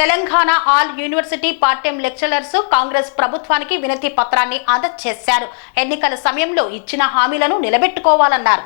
Telangana all university part time lecturers Congress ప్రభుత్వానికి వినతి పత్రాన్ని అందజేశారు. ఎన్నికల సమయంలో ఇచ్చిన హామీలను నిలబెట్టుకోవాలన్నారు.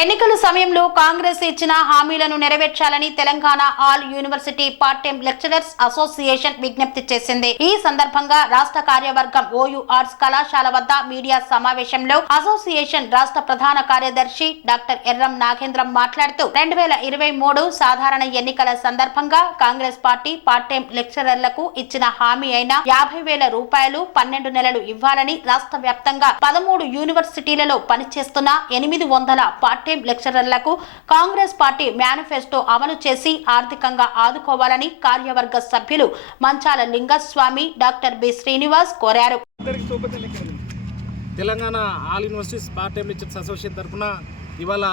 ఎన్నికల సమయంలో కాంగ్రెస్ ఇచ్చిన హామీలను నెరవేర్చాలని Telangana all university part time lecturers association విజ్ఞప్తి చేసింది. ఈ సందర్భంగా రాష్ట్ర కార్యవర్గం ఓయూ ఆర్ట్స్ కళాశాల వద్ద మీడియా సమావేశంలో అసోసియేషన్ రాష్ట్ర ప్రధాన కార్యదర్శి డాక్టర్ ఎర్రం నాగేంద్రం మాట్లాడుతూ 2023 సాధారణ ఎన్నికల సందర్భంగా కాంగ్రెస్ పార్టీ పార్ట్ టైం లెక్చరర్లకు ఇచ్చిన హామీ అయిన 50,000 రూపాయలు 12 నెలలు ఇవ్వాలని రాష్ట్ర వ్యాప్తంగా 13 యూనివర్సిటీలలో పనిచేస్తున్న 800 పార్ట్ టైం లెక్చరర్లకు కాంగ్రెస్ పార్టీ మేనిఫెస్టో అమలు చేసి ఆర్థికంగా ఆదుకోవాలని కార్యవర్గ సభ్యులు మంచాల లింగస్వామి, డాక్టర్ బి శ్రీనివాస్ కోరారు. Telangana all universities part time lecturers association తరఫున ఇవాళ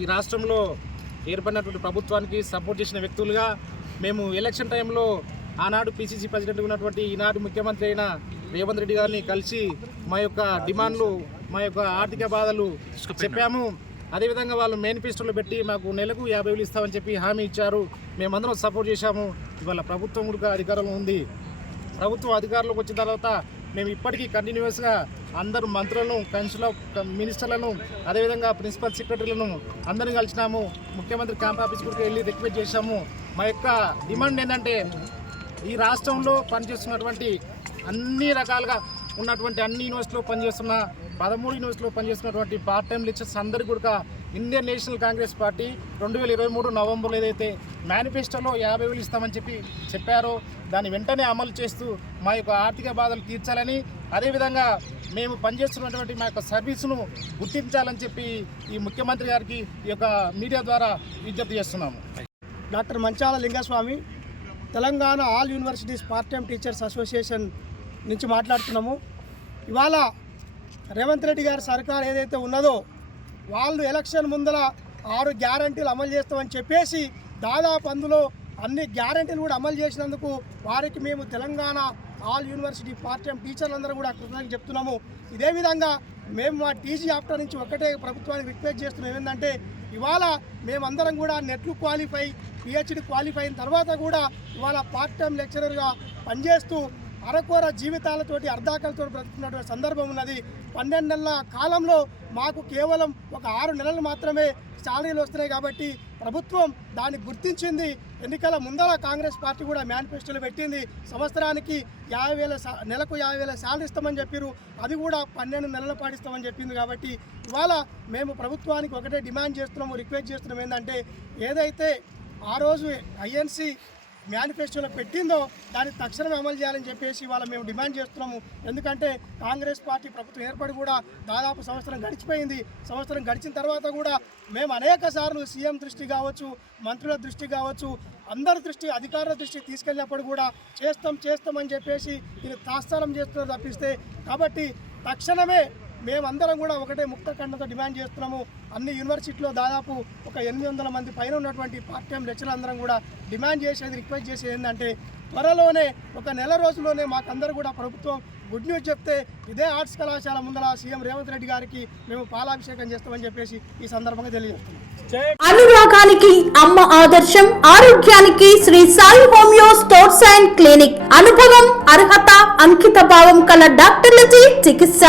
ఈ రాష్ట్రంలో ఏర్పడినటువంటి ప్రభుత్వానికి సపోర్ట్ చేసిన వ్యక్తులుగా మేము ఎలక్షన్ టైంలో ఆనాడు పిసిసి ప్రెసిడెంట్ ఉన్నటువంటి ఈనాడు ముఖ్యమంత్రి అయిన రేవంత్ రెడ్డి గారిని కలిసి మా యొక్క డిమాండ్లు, మా యొక్క ఆర్థిక బాధలు చెప్పాము. అదేవిధంగా వాళ్ళు మేనిఫెస్టోలో పెట్టి మాకు నెలకు 50,000 ఇస్తామని చెప్పి హామీ ఇచ్చారు. మేమందరం సపోర్ట్ చేశాము. ఇవాళ ప్రభుత్వం కూడా అధికారంలో ఉంది. ప్రభుత్వం అధికారంలోకి వచ్చిన తర్వాత మేము ఇప్పటికీ కంటిన్యూస్గా అందరూ మంత్రులను, మినిస్టర్లను, అదేవిధంగా ప్రిన్సిపల్ సెక్రటరీలను అందరినీ కలిసినాము. ముఖ్యమంత్రి క్యాంప్ ఆఫీస్ కూడా వెళ్ళి రిక్వెస్ట్ చేశాము. మా యొక్క డిమాండ్ ఏంటంటే ఈ రాష్ట్రంలో పనిచేస్తున్నటువంటి అన్ని రకాలుగా ఉన్నటువంటి అన్ని యూనివర్సిటీలో పనిచేస్తున్న 13 యూనివర్సిటీలో పనిచేస్తున్నటువంటి పార్ట్ టైం లెక్చరర్స్ అందరికీ కూడా ఇండియన్ నేషనల్ కాంగ్రెస్ పార్టీ 2023 నవంబర్లో ఏదైతే మేనిఫెస్టోలో 50,000 ఇస్తామని చెప్పారో దాన్ని వెంటనే అమలు చేస్తూ మా యొక్క ఆర్థిక బాధలు తీర్చాలని, అదేవిధంగా మేము పనిచేస్తున్నటువంటి మా యొక్క సర్వీసును గుర్తించాలని చెప్పి ఈ ముఖ్యమంత్రి గారికి ఈ యొక్క మీడియా ద్వారా విజ్ఞప్తి చేస్తున్నాము. Doctor Manchala Lingaswamy, Telangana all universities part time teachers association నుంచి మాట్లాడుతున్నాము. ఇవాళ రేవంత్ రెడ్డి గారి సర్కార్ ఏదైతే ఉన్నదో వాళ్ళు ఎలక్షన్ ముందర 6 గ్యారంటీలు అమలు చేస్తామని చెప్పేసి దాదాపు అందులో అన్ని గ్యారంటీలు కూడా అమలు చేసినందుకు వారికి మేము Telangana all university part time టీచర్లందరూ కూడా కృతజ్ఞతలు చెప్తున్నాము. ఇదే విధంగా మేము మా టీజీ ఆఫ్టర్ నుంచి ఒకటే ప్రభుత్వానికి రిక్వెస్ట్ చేస్తున్నాం. ఏంటంటే ఇవాళ మేమందరం కూడా నెట్లు క్వాలిఫై, పిహెచ్డి క్వాలిఫై అయిన తర్వాత కూడా ఇవాళ పార్ట్ టైం లెక్చరర్గా పనిచేస్తూ అరకొర జీవితాలతోటి అర్ధాకలతో బ్రతుకున్నటువంటి సందర్భం ఉన్నది. 12 నెలల కాలంలో మాకు కేవలం ఒక 6 నెలలు మాత్రమే శాలరీలు వస్తున్నాయి. కాబట్టి ప్రభుత్వం దాన్ని గుర్తించింది. ఎన్నికల ముందర కాంగ్రెస్ పార్టీ కూడా మేనిఫెస్టోలో పెట్టింది. సంవత్సరానికి 50,000 నెలకు 50,000 శాలరీ ఇస్తామని చెప్పారు. అది కూడా 12 నెలల పాటు ఇస్తామని చెప్పింది. కాబట్టి ఇవాళ మేము ప్రభుత్వానికి ఒకటే డిమాండ్ చేస్తున్నాము, రిక్వెస్ట్ చేస్తున్నాం. ఏంటంటే ఏదైతే ఆ రోజు ఐఎన్సీ మేనిఫెస్టోలో పెట్టిందో దాన్ని తక్షణమే అమలు చేయాలని చెప్పేసి ఇవాళ మేము డిమాండ్ చేస్తున్నాము. ఎందుకంటే కాంగ్రెస్ పార్టీ ప్రభుత్వం ఏర్పడి కూడా దాదాపు సంవత్సరం గడిచిపోయింది. సంవత్సరం గడిచిన తర్వాత కూడా మేము అనేక సార్లు సీఎం దృష్టి కావచ్చు, మంత్రుల దృష్టి కావచ్చు, అందరి దృష్టి, అధికారుల దృష్టికి తీసుకెళ్ళినప్పుడు కూడా చేస్తామని చెప్పేసి ఇది తాత్సారం చేస్తున్నారు తప్పిస్తే. కాబట్టి తక్షణమే మేమందరం కూడా ఒకటే ముక్త ఖండంతో డిమాండ్ చేస్తున్నాము. అన్ని యూనివర్సిటీలో దాదాపు ఒక 800 మంది పైన ఉన్నటువంటి పార్ట్ టైం లెక్చరర్ అందరం కూడా డిమాండ్ చేసేది, రిక్వెస్ట్ చేసేది ఏంటంటే త్వరలోనే ఒక నెల రోజుల్లోనే మాకందరూ కూడా ప్రభుత్వం గుడ్ న్యూస్ చెప్తే ఇదే ఆర్ట్స్ కళాశాల ముందర సీఎం రేవంత్ రెడ్డి గారికి మేము పాలాభిషేకం చేస్తామని చెప్పేసి ఈ సందర్భంగా తెలియజేస్తున్నాం. అనురాగానికి అమ్మ ఆదర్శం, ఆరోగ్యానికి Shri Sai homeo stores and clinic. అనుభవం, అర్హత, అంకిత భావం కల డాక్టర్లచే చికిత్స.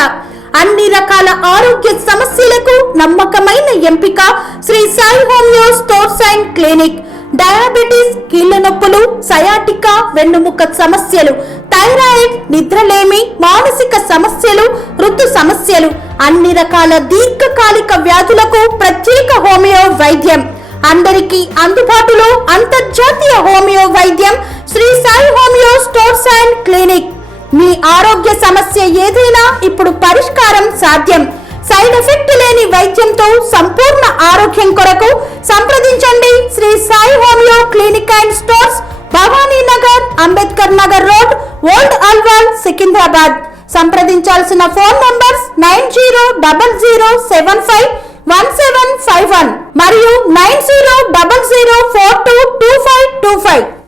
అన్ని రకాల ఆరోగ్య సమస్యలకు నమ్మకమైన ఎంపిక Shri Sai homeo stores and clinic. Diabetes, కీళ్ల నొప్పులు, సయాటికా, వెన్నుముక్క సమస్యలు, థైరాయిడ్, నిద్రలేమి, మానసిక సమస్యలు, ఋతు సమస్యలు, అన్ని రకాల దీర్ఘకాలిక వ్యాధులకు ప్రత్యేక హోమియో వైద్యం. అందరికీ అందుబాటులో అంతర్జాతీయ హోమియో వైద్యం Shri Sai homeo stores and clinic. మీ ఆరోగ్య సమస్య ఏదైనా ఇప్పుడు పరిష్కారం సాధ్యం. సైడ్ ఎఫెక్ట్ లేని వైద్యంతో సంపూర్ణ ఆరోగ్యం కొరకు సంప్రదించండి Shri Sai homeo clinic and stores, Bhavani Nagar, Ambedkar Nagar road, old Alwal, Secunderabad. సంప్రదించాల్సిన ఫోన్ నంబర్స్ 9000751751 మరియు 900042